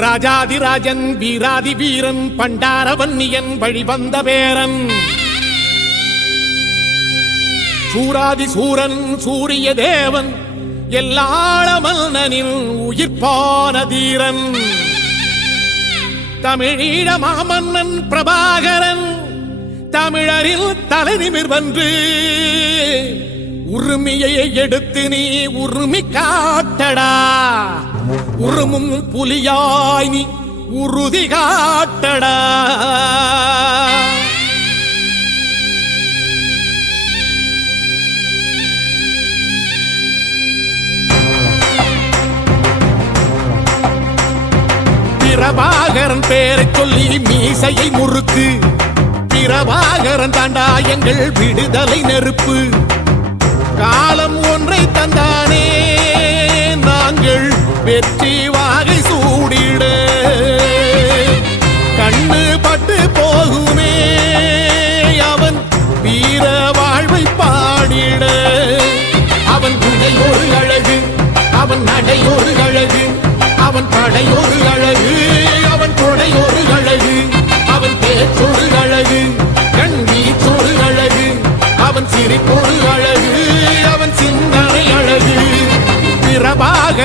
ராஜாதிராஜன் வீராதி வீரன் பண்டாரவன்னியன் வழிவந்த பேரன் சூராதி சூரன் சூரிய தேவன் எல்லாழமன்னனின் உயிர்ப்பான தீரன். தமிழீழ மாமன்னன் பிரபாகரன் தமிழரில் தலை நிமிர்வன்று. உரிமையை எடுத்து நீ உரிமை காட்டடா. உருமும் புலியாய் நீ உறுதி காட்டடா. பிரபாகரன் பேரை சொல்லி மீசையை முறுக்கு. பிரபாகரன் தாண்டா எங்கள் விடுதலை நெருப்பு. காலம் ஒன்றை தந்தானே. நாங்கள் வெற்றி வாகை சூடிட. கண்ணு பட்டு போகுமே. அவன் வீர வாழ்வை பாடிட. அவன் குடை ஒரு அழகு அவன் நடை ஒரு அழகு அவன் படை ஒரு அழகு அவன் கொடை ஒரு அழகு அவன் பேச்சொரு அழகு.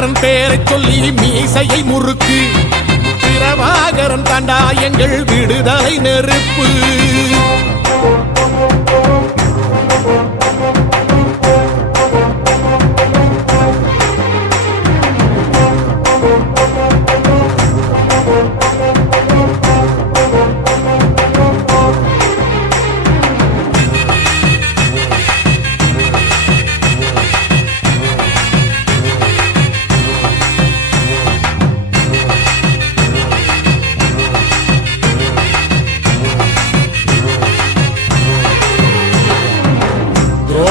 பிரபாகரன் பேரை சொல்லி மீசையை முறுக்கு. பிரபாகரன் தாண்டா எங்கள் விடுதலை நெருப்பு.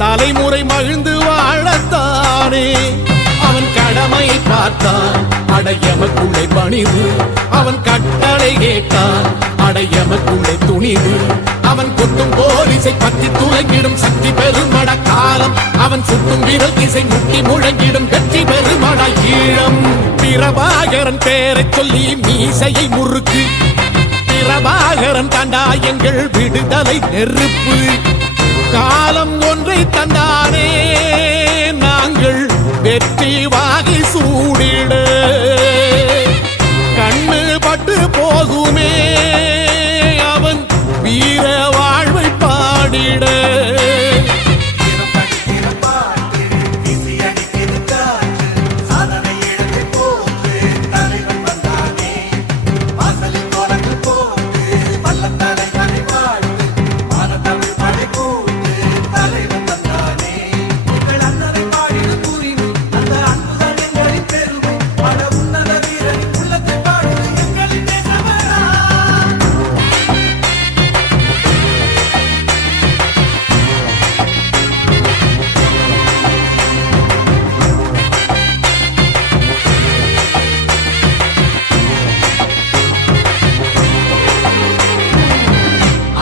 தலைமுறை மகிழ்ந்து வாழத்தானே. அவன் கடமை பார்த்தான் அடையமக்குள்ளே பணிவு. அவன் கட்டளை கேட்டான் அடையமக்குள்ளே துணிவு. அவன் கொட்டும் போலீசை பற்றி துளங்கிடும் சக்தி பெருமட காலம். அவன் சுட்டும் விரல் திசை முட்டி முழங்கிடும் வெற்றி பெருமட ஈழம். பிரபாகரன் பேரைச் சொல்லி மீசையை முறுக்கு. பிரபாகரன் தாண்டா எங்கள் விடுதலை நெருப்பு. காலம் ஒன்றை தந்தானே. நாங்கள் வெற்றி வாகி சூடிட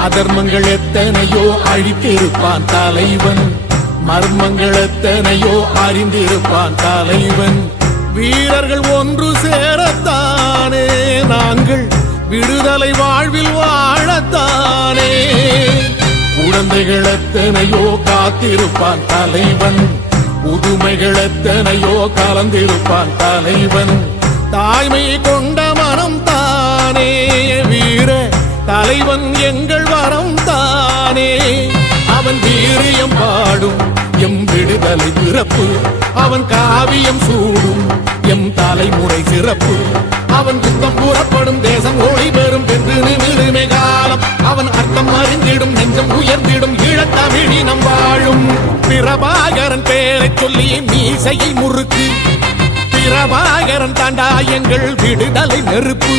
அதர்மங்கள் எத்தனையோ அழித்திருப்பான் தலைவன். மர்மங்கள் எத்தனையோ அறிந்திருப்பான் தலைவன். வீரர்கள் ஒன்று சேரத்தானே நாங்கள் விடுதலை வாழ்வில் வாழத்தானே. குழந்தைகள் எத்தனையோ காத்திருப்பான் தலைவன். புதுமைகள் எத்தனையோ கலந்திருப்பான் தலைவன். தாய்மையை கொண்ட மனம் தானே தலைவன் எங்கள் வரம் தானே. அவன் வீரியம் பாடும் எம் விடுதலை பிறப்பு. அவன் காவியம் சூடும் எம் தலைமுறை சிறப்பு. அவன் யுத்தம் கூறப்படும் தேசம் ஒளி பெறும் வென்று நிமிருமே காலம் அவன் அர்த்தம் அறிந்திடும் நெஞ்சம் உயர்ந்திடும் ஈழத்தமிழினம் வாழும். பிரபாகரன் பேரை சொல்லி மீசையை முறுக்கு. பிரபாகரன் தாண்டா எங்கள் விடுதலை நெருப்பு.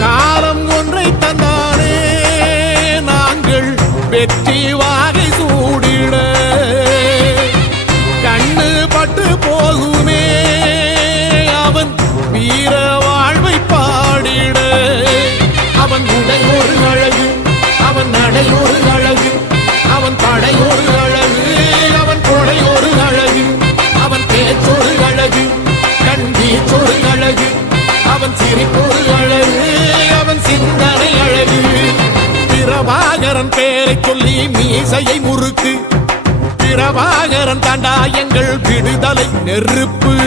காலம் வெற்றி வாகை சூடிட. கண்ணு பட்டு போகுமே அவன் வீர வாழ்வை பாடிட. அவன் உடை ஒரு அழகு அவன் நடை ஒரு அழகு அவன் படை ஒரு அழகு அவன் கொடை ஒரு அழகு அவன் பேச்சொரு அழகு கண் வீச்சொரு அழகு அவன் சிரிப்பொரு பிரபாகரன் பேரை சொல்லி மீசையை முறுக்கு. பிரபாகரன் தாண்டா எங்கள் விடுதலை நெருப்பு.